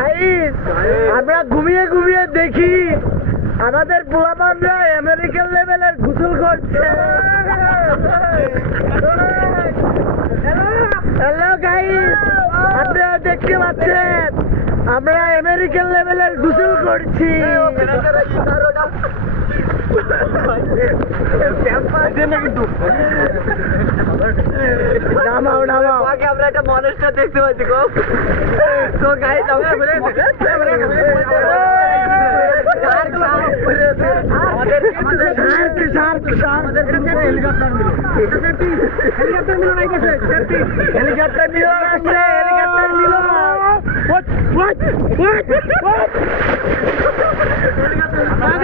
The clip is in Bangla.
গাইস আমরা ঘুমিয়ে ঘুমিয়ে দেখি আমাদের পোলাপানরা আমেরিকান লেভেলের গোসল করছে। হ্যালো গাইস, আপনারা দেখতে পাচ্ছেন আমরা আমেরিকান লেভেলের গোসল করছি। নামাও নামাও, আমরা একটা মনস্টার দেখতে পাচ্ছি গো। তো গাইস আমরা হেলিকপ্টার মিলন আসছে, হেলিকপ্টার মিলন। আমার